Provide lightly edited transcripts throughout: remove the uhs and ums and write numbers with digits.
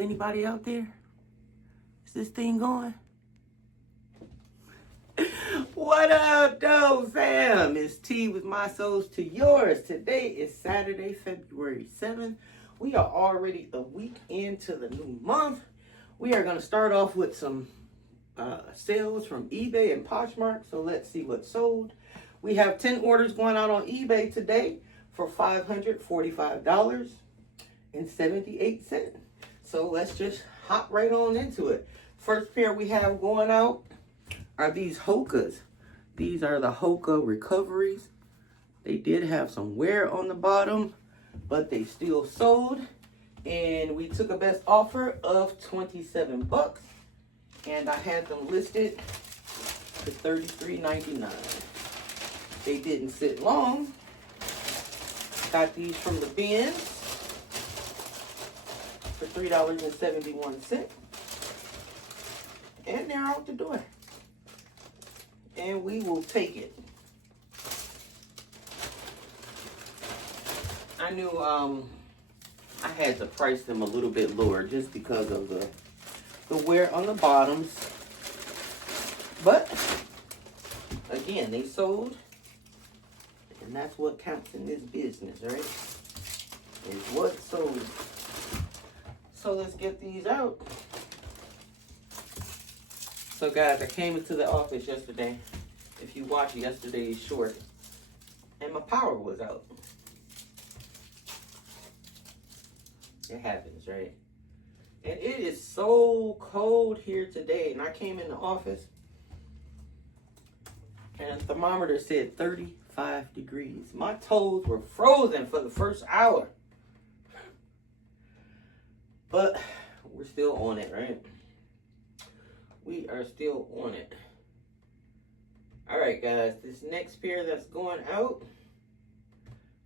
anybody out there? Is this thing going? What up, though, fam? It's T with my souls to yours. Today is Saturday, February 7th. We are already a week into the new month. We are going to start off with some sales from eBay and Poshmark. So let's see what's sold. We have 10 orders going out on eBay today for $545.78. So let's just hop right on into it. First pair we have going out are these Hokas. These are the Hoka recoveries. They did have some wear on the bottom, but they still sold. And we took a best offer of 27 bucks. And I had them listed for $33.99. They didn't sit long. Got these from the bins for $3.71. And they're out the door. And we will take it. I knew I had to price them a little bit lower just because of the wear on the bottoms. But again, they sold. And that's what counts in this business, right? Is what sold. So let's get these out. So guys, I came into the office yesterday. If you watched yesterday's short, and my power was out. It happens, right? And it is so cold here today. And I came in the office and the thermometer said 35 degrees. My toes were frozen for the first hour. But we're still on it, right? We are still on it. All right, guys. This next pair that's going out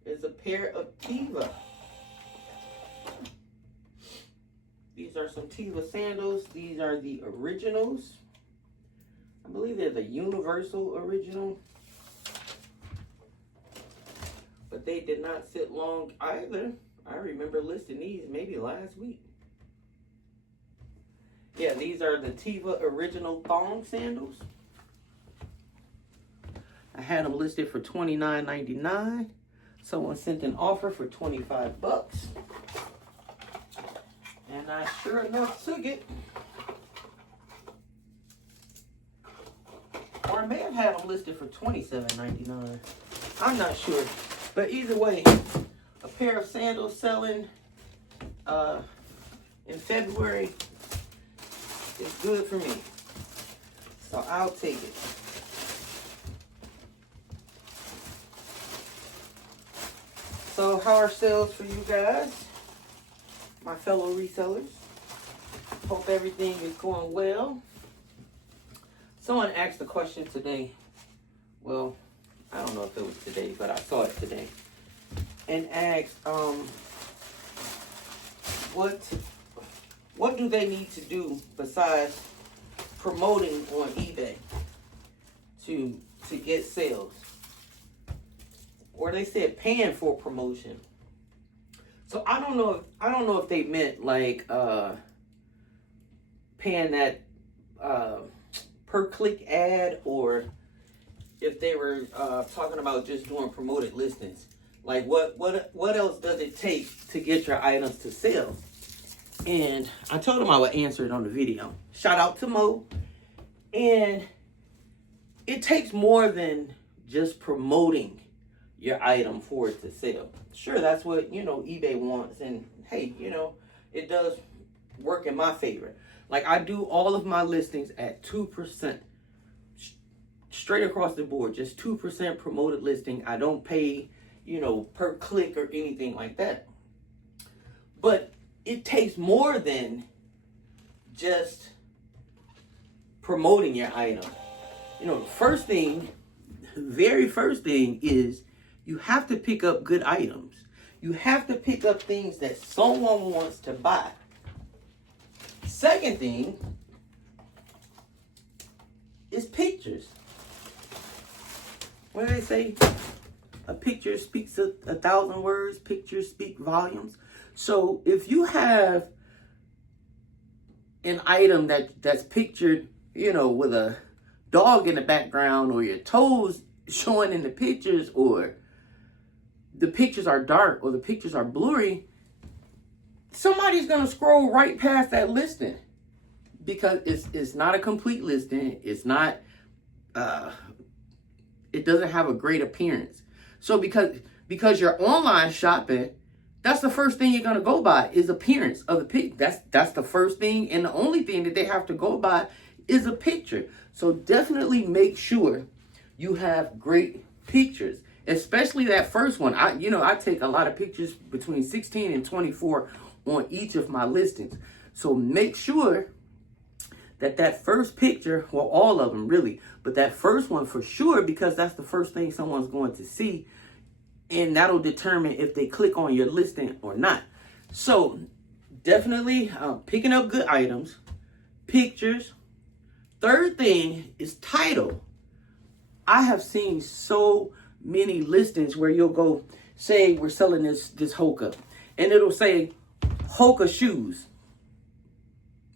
is a pair of Teva. These are some Teva sandals. These are the originals. I believe they're the universal original. But they did not sit long either. I remember listing these maybe last week. Yeah, these are the Teva original thong sandals. I had them listed for $29.99. Someone sent an offer for 25 bucks. And I sure enough took it. Or I may have had them listed for $27.99. I'm not sure. But either way, a pair of sandals selling in February is good for me. So I'll take it. So how are sales for you guys? My fellow resellers. Hope everything is going well. Someone asked a question today. Well, I don't know if it was today, but I saw it today. And asked, what do they need to do besides promoting on eBay to get sales? Or they said paying for promotion. So I don't know if they meant like paying that per click ad, or if they were talking about just doing promoted listings. Like what else does it take to get your items to sell? And I told them I would answer it on the video. Shout out to Mo. And it takes more than just promoting your item for it to sell. Sure, that's what, eBay wants. And hey, it does work in my favor. Like I do all of my listings at 2%. Straight across the board, just 2% promoted listing. I don't pay, per click or anything like that. But it takes more than just promoting your item. The very first thing is you have to pick up good items. You have to pick up things that someone wants to buy. Second thing is pictures. What do they say? A picture speaks 1,000 words. Pictures speak volumes. So if you have an item that's pictured, with a dog in the background, or your toes showing in the pictures, or the pictures are dark, or the pictures are blurry, somebody's gonna scroll right past that listing because it's not a complete listing. It's not. It doesn't have a great appearance. So because you're online shopping, that's the first thing you're gonna go by is appearance of the pic. That's the first thing, and the only thing that they have to go by is a picture. So definitely make sure you have great pictures, especially that first one. I take a lot of pictures between 16 and 24 on each of my listings. So make sure that first picture, well, all of them really, but that first one for sure, because that's the first thing someone's going to see, and that'll determine if they click on your listing or not. So definitely picking up good items, pictures. Third thing is title. I have seen so many listings where you'll go, say we're selling this Hoka, and it'll say Hoka shoes,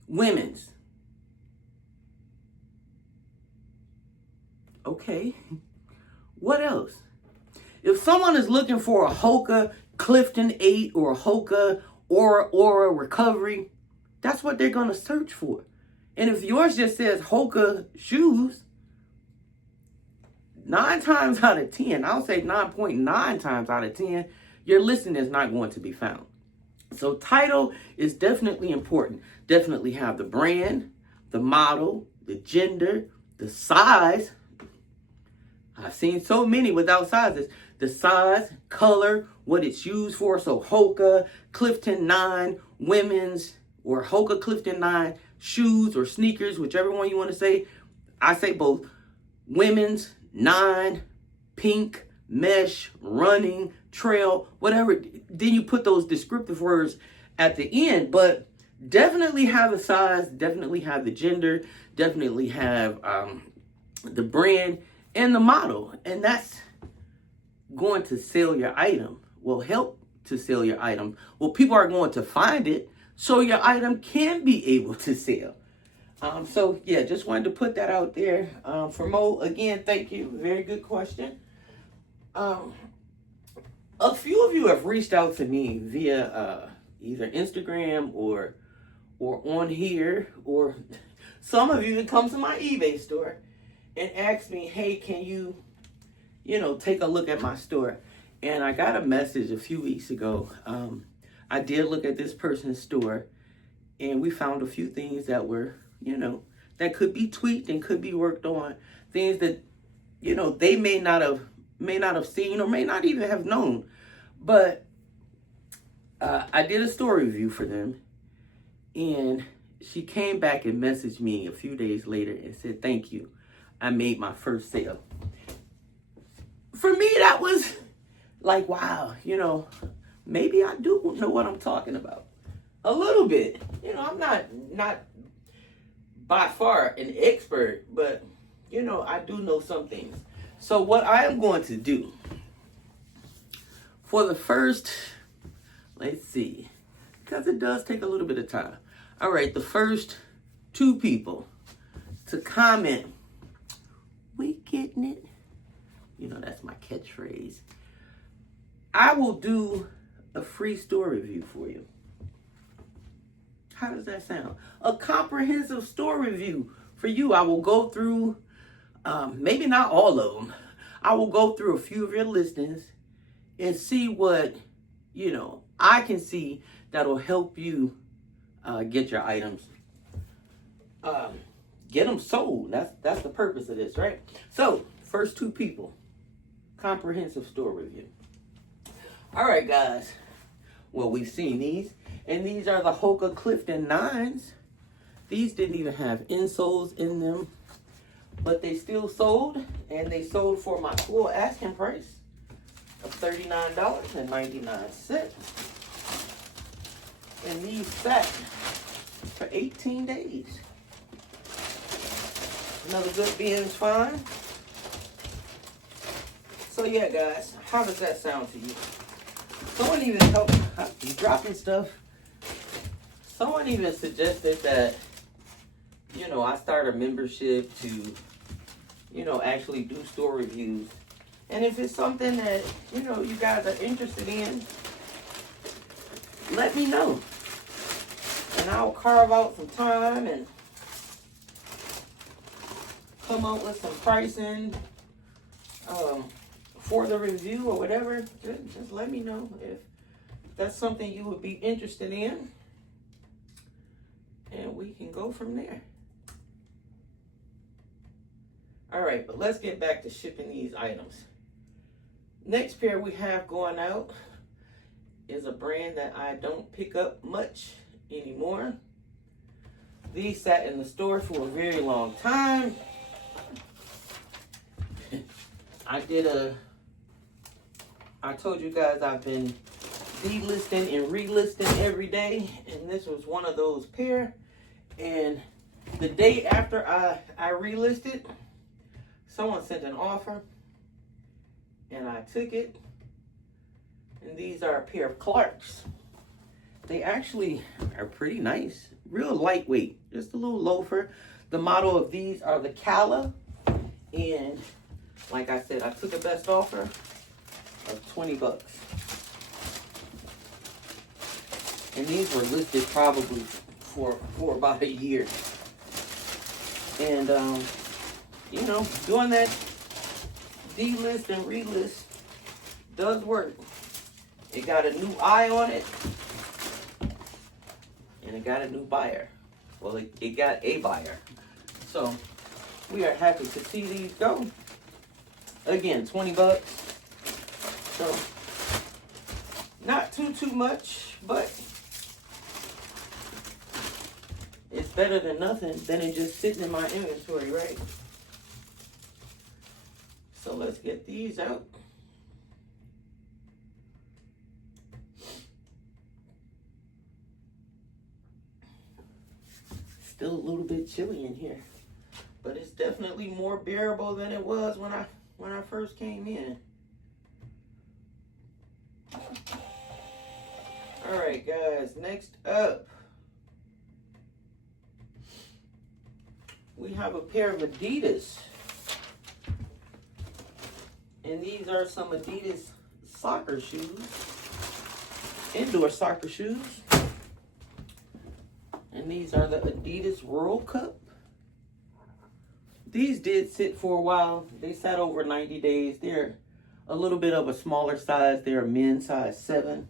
women's. Okay, what else? If someone is looking for a Hoka Clifton 8 or a Hoka Aura Recovery, that's what they're going to search for. And if yours just says Hoka shoes, 9 times out of 10, I'll say 9.9 times out of 10, your listing is not going to be found. So title is definitely important. Definitely have the brand, the model, the gender, the size. I've seen so many without sizes. The size, color, what it's used for. So Hoka, Clifton 9, women's, or Hoka Clifton 9 shoes or sneakers, whichever one you want to say. I say both. Women's, 9, pink, mesh, running, trail, whatever. Then you put those descriptive words at the end. But definitely have the size, definitely have the gender, definitely have the brand and the model. And that's going to sell your item, will help to sell your item. Well, people are going to find it, so your item can be able to sell. So yeah, just wanted to put that out there. For Mo, again, thank you. Very good question. A few of you have reached out to me via either Instagram or on here, or some of you that come to my eBay store and ask me, hey, can you take a look at my store? And I got a message a few weeks ago. I did look at this person's store, and we found a few things that were, that could be tweaked and could be worked on. Things that, they may not have seen or may not even have known. But I did a store review for them, and she came back and messaged me a few days later and said, thank you. I made my first sale. For me, that was like, wow, maybe I do know what I'm talking about. A little bit. I'm not by far an expert, but, I do know some things. So what I am going to do for the first, let's see, because it does take a little bit of time. All right, the first 2 people to comment, we getting it. That's my catchphrase. I will do a free store review for you. How does that sound? A comprehensive store review for you. I will go through, maybe not all of them. I will go through a few of your listings and see what, I can see that'll help you get your items, get them sold. That's the purpose of this, right? So, first 2 people, comprehensive store review. All right, guys. Well, we've seen these, and these are the Hoka Clifton 9s. These didn't even have insoles in them, but they still sold, and they sold for my full asking price of $39.99. And these sat for 18 days. Another good Ben's find. So yeah, guys, how does that sound to you? Someone even helped me dropping stuff. Someone even suggested that you know, I start a membership to, you know, actually do store reviews. And if it's something that, you know, you guys are interested in, let me know. And I'll carve out some time and come up with some pricing for the review or whatever. Just let me know if that's something you would be interested in. And we can go from there. All right, but let's get back to shipping these items. Next pair we have going out is a brand that I don't pick up much anymore. These sat in the store for a very long time. I told you guys I've been delisting and relisting every day, and this was one of those pair. And the day after I relisted, someone sent an offer, and I took it. And these are a pair of Clarks. They actually are pretty nice, real lightweight, just a little loafer. The model of these are the Cala, and like I said, I took a best offer of 20 bucks. And these were listed probably for about a year. And you know, doing that delist and relist does work. It got a new eye on it, and it got a new buyer. Well, it got a buyer. So we are happy to see these go. Again, 20 bucks. So not too much, but it's better than nothing than it just sitting in my inventory, right? So let's get these out. Still a little bit chilly in here, but it's definitely more bearable than it was when I first came in. All right, guys, next up, we have a pair of Adidas. And these are some Adidas soccer shoes, indoor soccer shoes. And these are the Adidas World Cup. These did sit for a while. They sat over 90 days. They're a little bit of a smaller size. They're a men's size 7.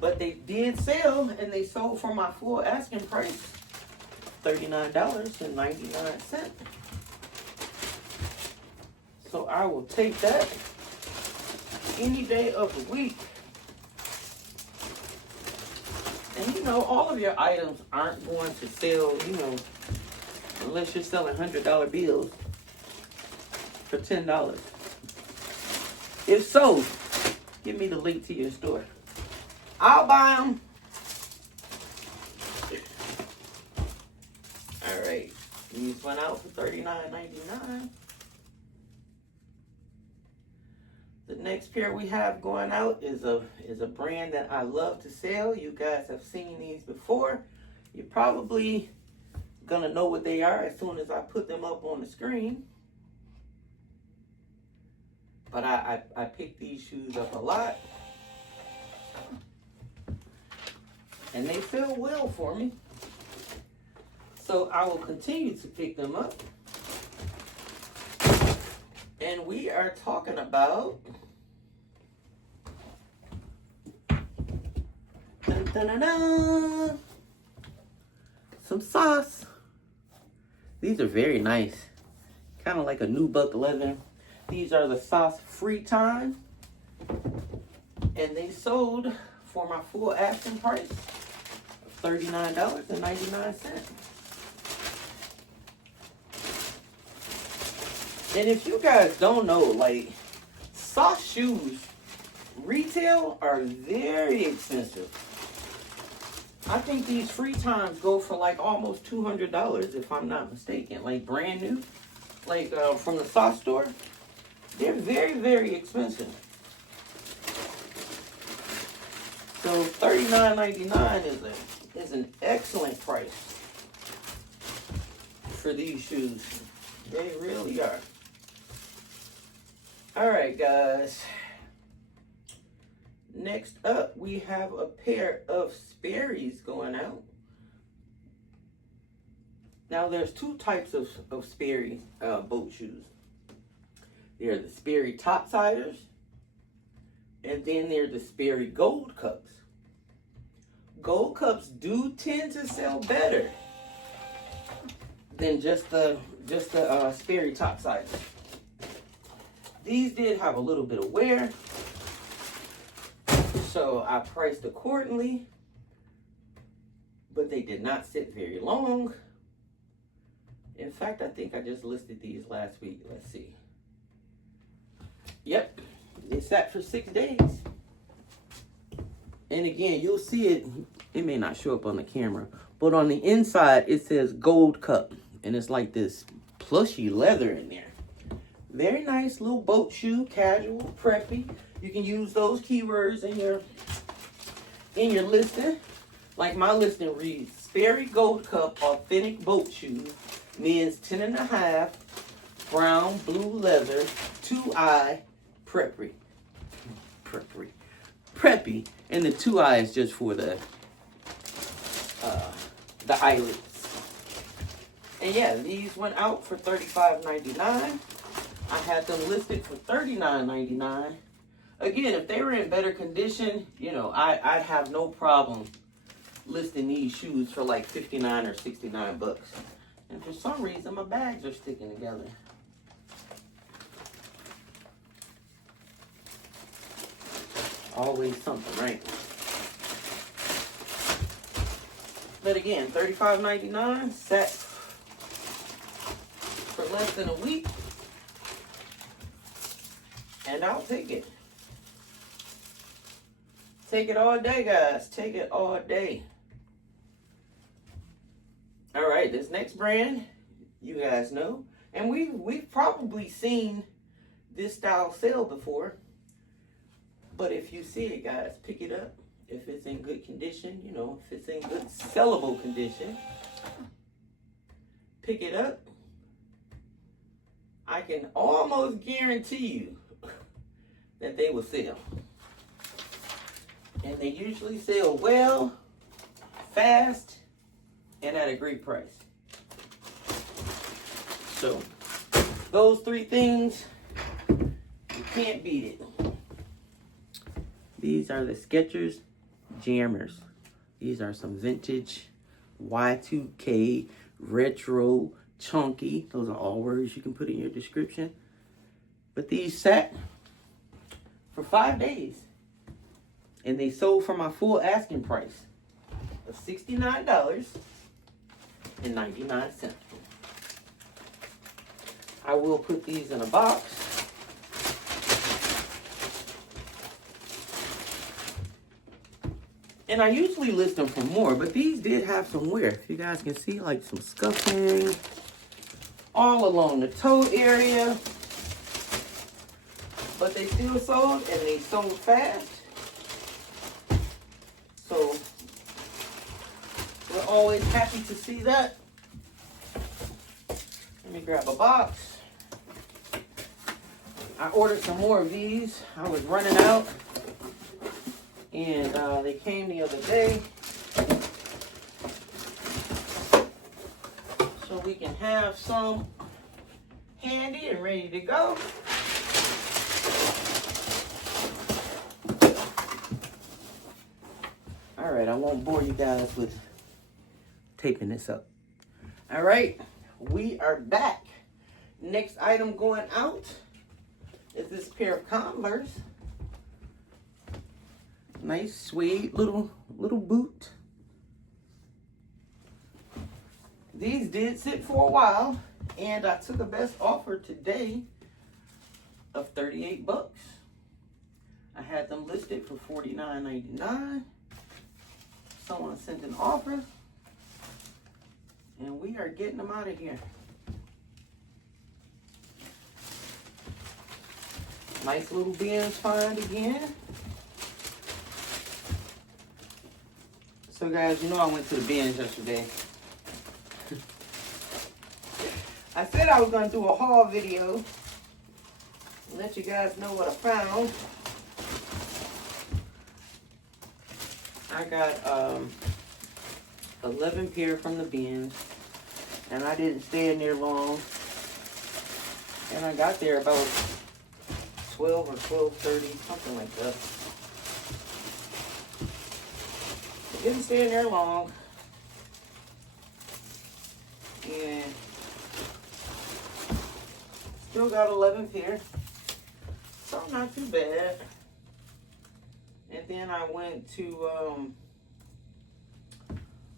But they did sell, and they sold for my full asking price, $39.99. So I will take that any day of the week. And you know, all of your items aren't going to sell, you know, unless you're selling $100 bills for $10. If so, give me the link to your store. I'll buy them. All right, these went out for $39.99. The next pair we have going out is a brand that I love to sell. You guys have seen these before. You're probably gonna know what they are as soon as I put them up on the screen. But I pick these shoes up a lot, and they sell well for me. So I will continue to pick them up. And we are talking about some sauce. These are very nice. Kind of like a nubuck leather. These are the sauce free time. And they sold for my full asking price of $39.99. And if you guys don't know, like, soft shoes retail are very expensive. I think these free times go for like almost $200 if I'm not mistaken. Like brand new, like from the soft store. They're very, very expensive. So $39.99 is an excellent price. for these shoes. They really are. All right, guys. Next up, we have a pair of Sperry's going out. Now, there's two types of Sperry boat shoes. They're the Sperry Topsiders, and then they're the Sperry Gold Cups. Gold Cups do tend to sell better than just the Sperry Topsiders. These did have a little bit of wear, so I priced accordingly, but they did not sit very long. In fact, I think I just listed these last week. Let's see. Yep, it sat for 6 days. And again, you'll see it. It may not show up on the camera, but on the inside, it says Gold Cup. And it's like this plushy leather in there. Very nice little boat shoe, casual, preppy. You can use those keywords in your listing. Like my listing reads, Sperry Gold Cup Authentic Boat Shoes, men's 10.5, brown, blue leather, 2-eye, preppy. And the 2-eye is just for the eyelids. And yeah, these went out for $35.99. I had them listed for $39.99. Again, if they were in better condition, you know, I'd have no problem listing these shoes for like 59 or 69 bucks. And for some reason, my bags are sticking together. Always something, right? But again, $35.99, sat for less than a week. And I'll take it. Take it all day, guys. Take it all day. All right, this next brand, you guys know. And we've probably seen this style sale before. But if you see it, guys, pick it up. If it's in good condition, you know, if it's in good sellable condition, pick it up. I can almost guarantee you that they will sell. And they usually sell well, fast, and at a great price. So, those three things, you can't beat it. These are the Skechers Jammers. These are some vintage Y2K, retro, chunky. Those are all words you can put in your description. But these sat for 5 days. And they sold for my full asking price of $69.99. I will put these in a box. And I usually list them for more, but these did have some wear. If you guys can see, like some scuffing all along the toe area. But they still sold, and they sold fast. So, we're always happy to see that. Let me grab a box. I ordered some more of these. I was running out. And they came the other day. So we can have some handy and ready to go. All right, I won't bore you guys with taping this up. All right, we are back. Next item going out is this pair of Converse. Nice, sweet little boot. These did sit for a while, and I took a best offer today of 38 bucks. I had them listed for $49.99. Someone sent an offer, and we are getting them out of here. Nice little bins find again. So guys, you know I went to the bins yesterday. I said I was going to do a haul video. Let you guys know what I found. I got 11 pair from the bins. And I didn't stay in there long. And I got there about 12 or 12:30, something like that. I didn't stay in there long. And still got 11 pair. So not too bad. And then I went to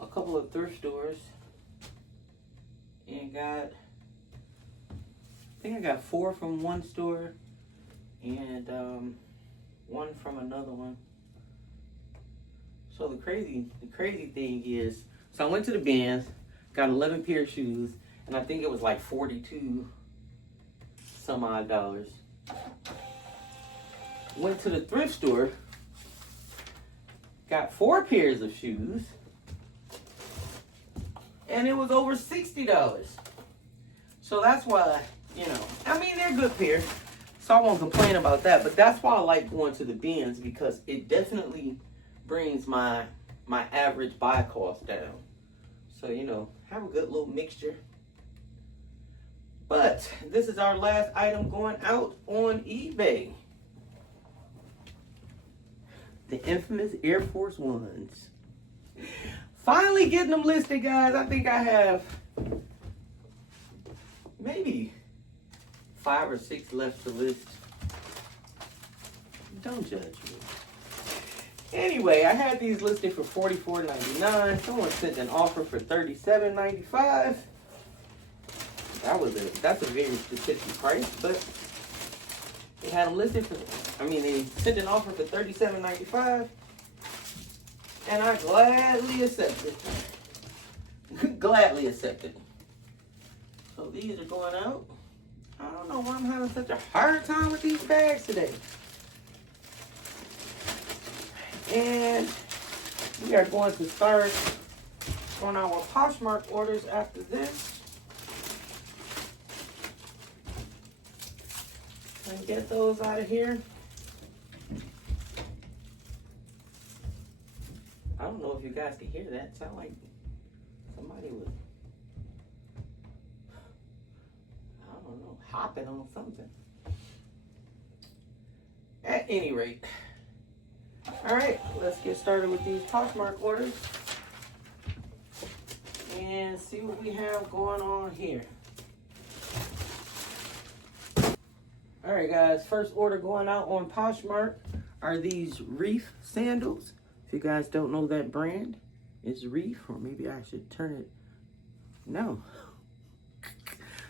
a couple of thrift stores and got, I think I got 4 from one store and 1 from another one. So the crazy thing is, so I went to the bins, got 11 pair of shoes, and I think it was like 42 some odd dollars. Went to the thrift store, got 4 pairs of shoes, and it was over $60. So that's why, you know, I mean, they're good pair, so I won't complain about that. But that's why I like going to the bins, because it definitely brings my average buy cost down. So, you know, have a good little mixture. But this is our last item going out on eBay. The infamous Air Force Ones. Finally getting them listed, guys. I think I have maybe 5 or 6 left to list. Don't judge me. Anyway, I had these listed for $44.99. Someone sent an offer for $37.95. That's a very specific price, but they had them listed for, they sent an offer for $37.95, and I gladly accepted. Gladly accepted. So these are going out. I don't know why I'm having such a hard time with these bags today. And we are going to start on our Poshmark orders after this. And get those out of here. I don't know if you guys can hear that. It sounds like somebody was, I don't know, hopping on something. At any rate. Alright, let's get started with these Poshmark orders. And see what we have going on here. Alright guys, first order going out on Poshmark are these Reef sandals. If you guys don't know that brand, it's Reef, or maybe I should turn it, no.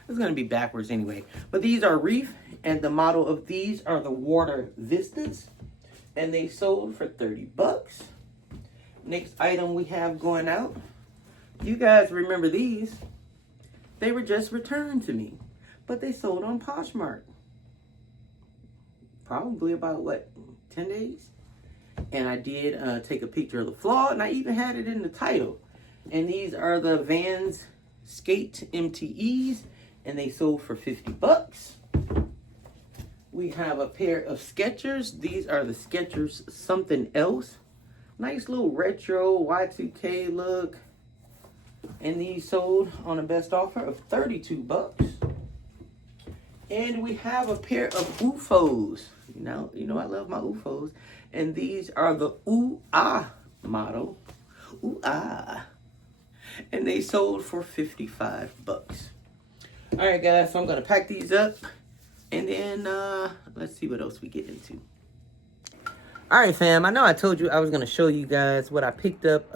It's going to be backwards anyway. But these are Reef, and the model of these are the Water Vistas, and they sold for $30. Next item we have going out. You guys remember these. They were just returned to me, but they sold on Poshmark. Probably about, what, 10 days? And I did take a picture of the flaw, and I even had it in the title. And these are the Vans Skate MTEs, and they sold for $50. We have a pair of Skechers. These are the Skechers Something Else. Nice little retro Y2K look. And these sold on a best offer of $32. And we have a pair of UFOs. You know I love my UFOs. And these are the Ooh-Ah model. Ooh-Ah. And they sold for $55. Alright guys, so I'm going to pack these up. And then, let's see what else we get into. Alright fam, I know I told you I was going to show you guys what I picked up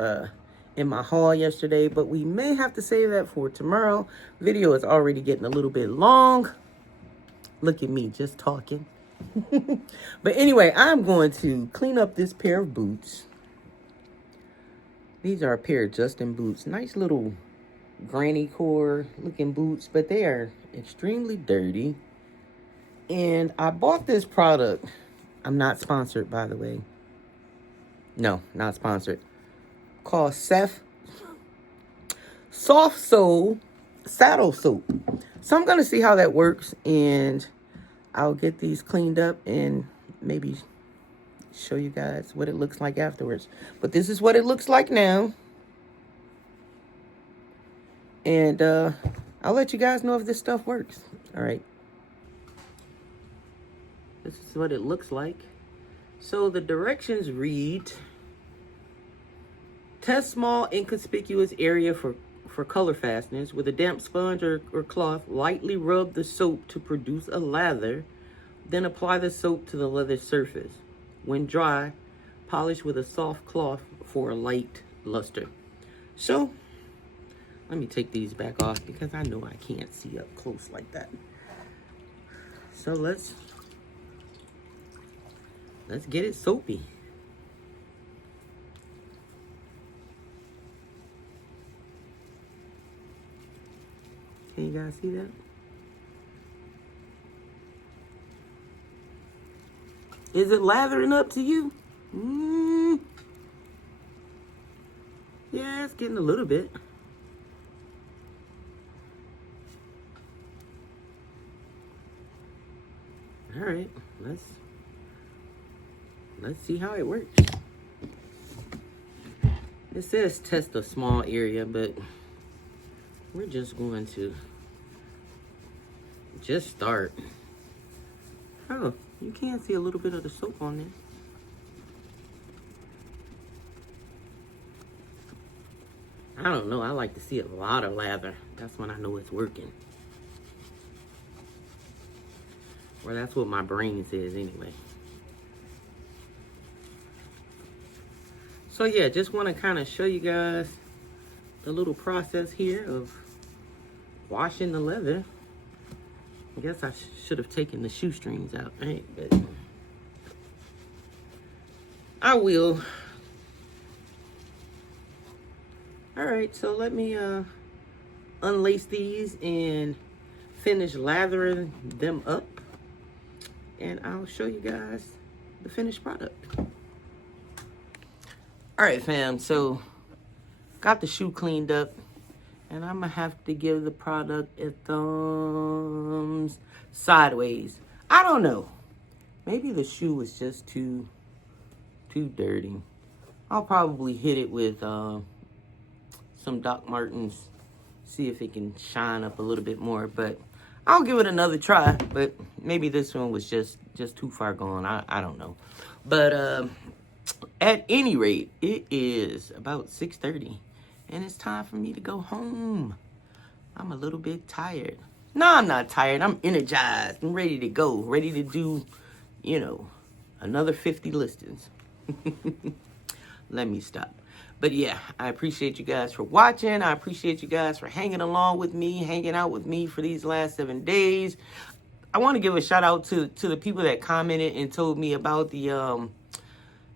in my haul yesterday. But we may have to save that for tomorrow. Video is already getting a little bit long. Look at me, just talking. But anyway, I'm going to clean up this pair of boots. These are a pair of Justin boots. Nice little granny core looking boots, but they are extremely dirty. And I bought this product. I'm not sponsored, by the way. No, not sponsored. Called Soft Sole Saddle Soap. So I'm going to see how that works, and I'll get these cleaned up and maybe show you guys what it looks like afterwards. But this is what it looks like now. And I'll let you guys know if this stuff works. All right. This is what it looks like. So the directions read, test small inconspicuous area for color fasteners. With a damp sponge or cloth, lightly rub the soap to produce a lather. Then apply the soap to the leather surface. When dry, polish with a soft cloth for a light luster. So, let me take these back off because I know I can't see up close like that. So let's get it soapy. Can you guys see that? Is it lathering up to you? Yeah, it's getting a little bit. All right, let's see how it works. It says test a small area, but we're just going to just start. Oh, you can see a little bit of the soap on there. I don't know. I like to see a lot of lather. That's when I know it's working. Or that's what my brain says anyway. So yeah, just want to kind of show you guys the little process here of washing the leather. I guess I should have taken the shoestrings out, right? But I will. All right, so let me unlace these and finish lathering them up, and I'll show you guys the finished product. All right, fam, so got the shoe cleaned up, and I'm gonna have to give the product a thumbs sideways. I don't know. Maybe the shoe was just too dirty. I'll probably hit it with some Doc Martens, see if it can shine up a little bit more, but I'll give it another try. But maybe this one was just too far gone. I don't know. But at any rate, it is about 6:30, and it's time for me to go home. I'm a little bit tired. No, I'm not tired. I'm energized. I'm ready to go. Ready to do, another 50 listings. Let me stop. But yeah, I appreciate you guys for watching. I appreciate you guys for hanging along with me, hanging out with me for these last 7 days. I want to give a shout out to the people that commented and told me about the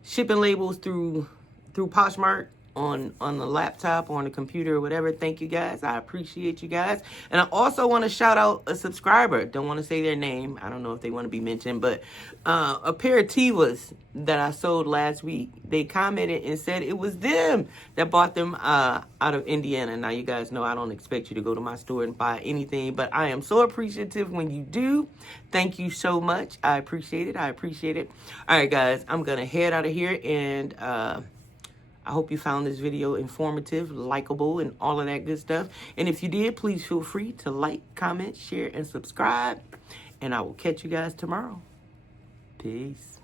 shipping labels through Poshmark on the laptop or on the computer or whatever. Thank you guys. I appreciate you guys. And I also want to shout out a subscriber. Don't want to say their name. I don't know if they want to be mentioned, but a pair of Tivas that I sold last week, they commented and said it was them that bought them out of Indiana. Now, you guys know I don't expect you to go to my store and buy anything, but I am so appreciative when you do. Thank you so much. I appreciate it. I appreciate it. All right, guys, I'm going to head out of here, and I hope you found this video informative, likable, and all of that good stuff. And if you did, please feel free to like, comment, share, and subscribe. And I will catch you guys tomorrow. Peace.